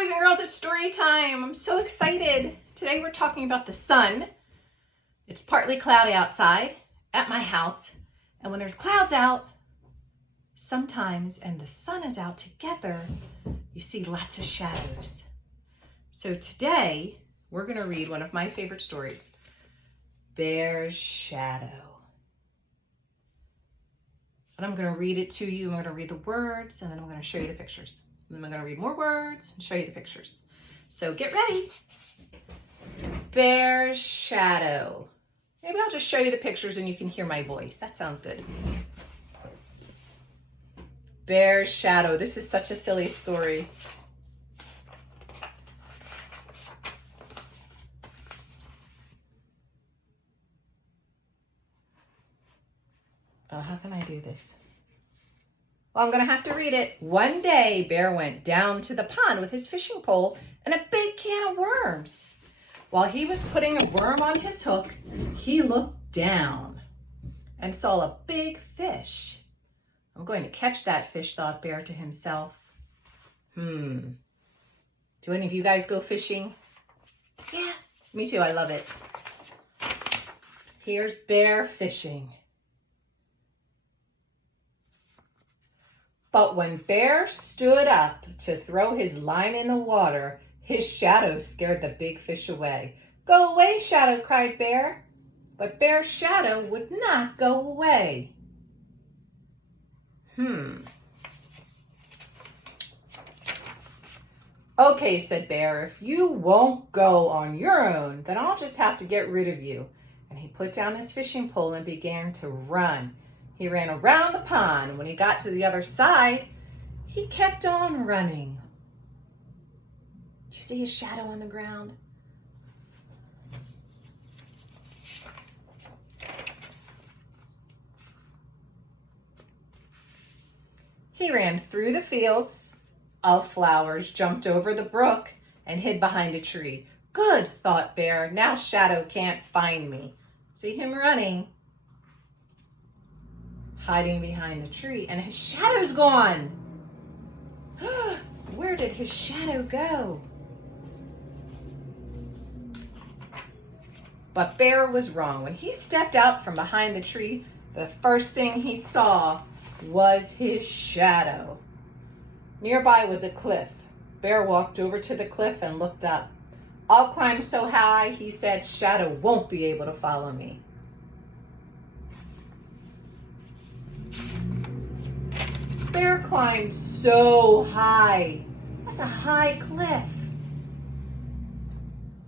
boys and girls, it's story time. I'm so excited. Today we're talking about the sun. It's partly cloudy outside at my house. And when there's clouds out, sometimes, and the sun is out together, you see lots of shadows. So today we're going to read one of my favorite stories, Bear's Shadow. And I'm going to read it to you. I'm going to read the words and then I'm going to show you the pictures. And then I'm going to read more words and show you the pictures. So get ready. Bear's Shadow. Maybe I'll just show you the pictures and you can hear my voice. That sounds good. Bear's Shadow. This is such a silly story. How can I do this? Well, I'm going to have to read it. One day, Bear went down to the pond with his fishing pole and a big can of worms. While he was putting a worm on his hook, he looked down and saw a big fish. I'm going to catch that fish, thought Bear to himself. Do any of you guys go fishing? Yeah, me too. I love it. Here's Bear fishing. But when Bear stood up to throw his line in the water, his shadow scared the big fish away. "Go away, Shadow," cried Bear. But Bear's shadow would not go away. "Okay," said Bear, "if you won't go on your own, then I'll just have to get rid of you." And he put down his fishing pole and began to run. He ran around the pond, and when he got to the other side, he kept on running. Did you see his shadow on the ground? He ran through the fields of flowers, jumped over the brook, and hid behind a tree. "Good," thought Bear, "now Shadow can't find me." See him running, hiding behind the tree, and his shadow's gone. Where did his shadow go? But Bear was wrong. When he stepped out from behind the tree, the first thing he saw was his shadow. Nearby was a cliff. Bear walked over to the cliff and looked up. "I'll climb so high," he said, "Shadow won't be able to follow me." Bear climbed so high. That's a high cliff.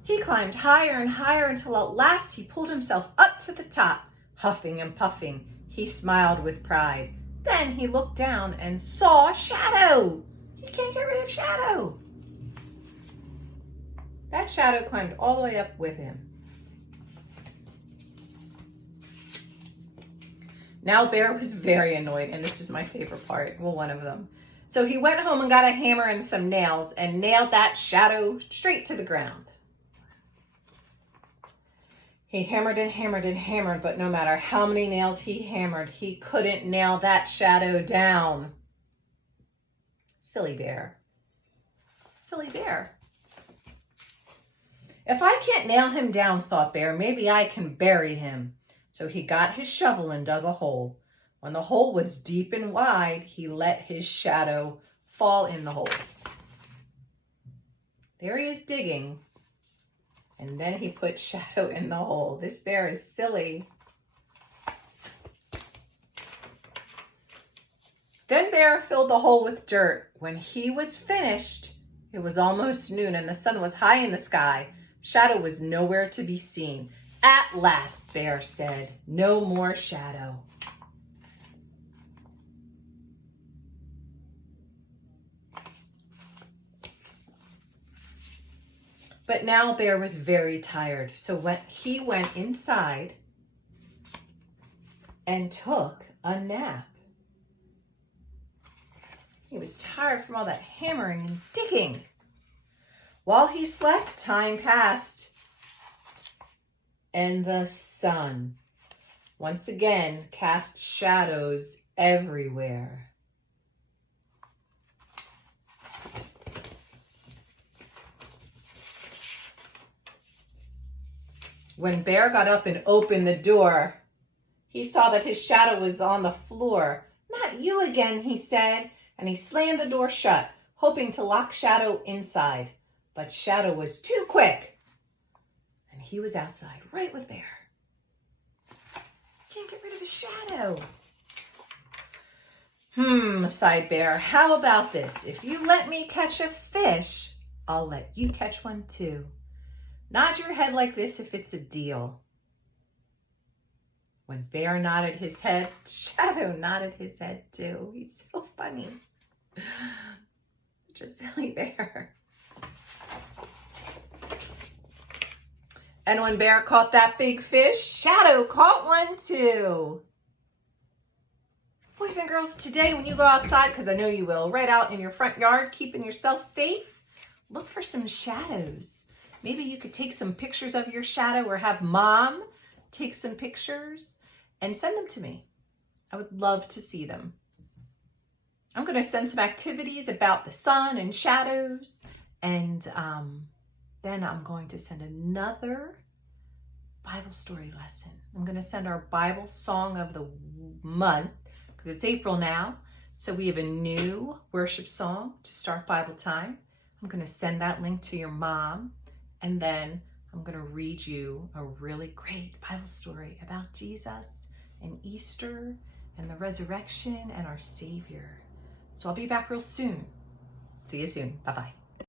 He climbed higher and higher until at last he pulled himself up to the top. Huffing and puffing, he smiled with pride. Then he looked down and saw Shadow. He can't get rid of Shadow. That shadow climbed all the way up with him. Now Bear was very annoyed, and this is my favorite part, well, one of them. So he went home and got a hammer and some nails and nailed that shadow straight to the ground. He hammered and hammered and hammered, but no matter how many nails he hammered, he couldn't nail that shadow down. Silly Bear. Silly Bear. "If I can't nail him down," thought Bear, "maybe I can bury him." So he got his shovel and dug a hole. When the hole was deep and wide, he let his shadow fall in the hole. There he is digging. And then he put Shadow in the hole. This bear is silly. Then Bear filled the hole with dirt. When he was finished, it was almost noon and the sun was high in the sky. Shadow was nowhere to be seen. "At last," Bear said, "no more Shadow." But now Bear was very tired, so he went inside and took a nap. He was tired from all that hammering and digging. While he slept, time passed, and the sun once again cast shadows everywhere. When Bear got up and opened the door, he saw that his shadow was on the floor. "Not you again," he said, and he slammed the door shut, hoping to lock Shadow inside. But Shadow was too quick, and he was outside right with Bear. Can't get rid of his shadow. Sighed Bear. "How about this? If you let me catch a fish, I'll let you catch one too. Nod your head like this if it's a deal." When Bear nodded his head, Shadow nodded his head too. He's so funny. Such a silly bear. And when Bear caught that big fish, Shadow caught one too. Boys and girls, today when you go outside, because I know you will, right out in your front yard, keeping yourself safe, look for some shadows. Maybe you could take some pictures of your shadow or have Mom take some pictures and send them to me. I would love to see them. I'm going to send some activities about the sun and shadows, and then I'm going to send another Bible story lesson. I'm going to send our Bible song of the month, because it's April now, so we have a new worship song to start Bible time. I'm going to send that link to your mom, and then I'm going to read you a really great Bible story about Jesus and Easter and the resurrection and our Savior. So I'll be back real soon. See you soon. Bye-bye.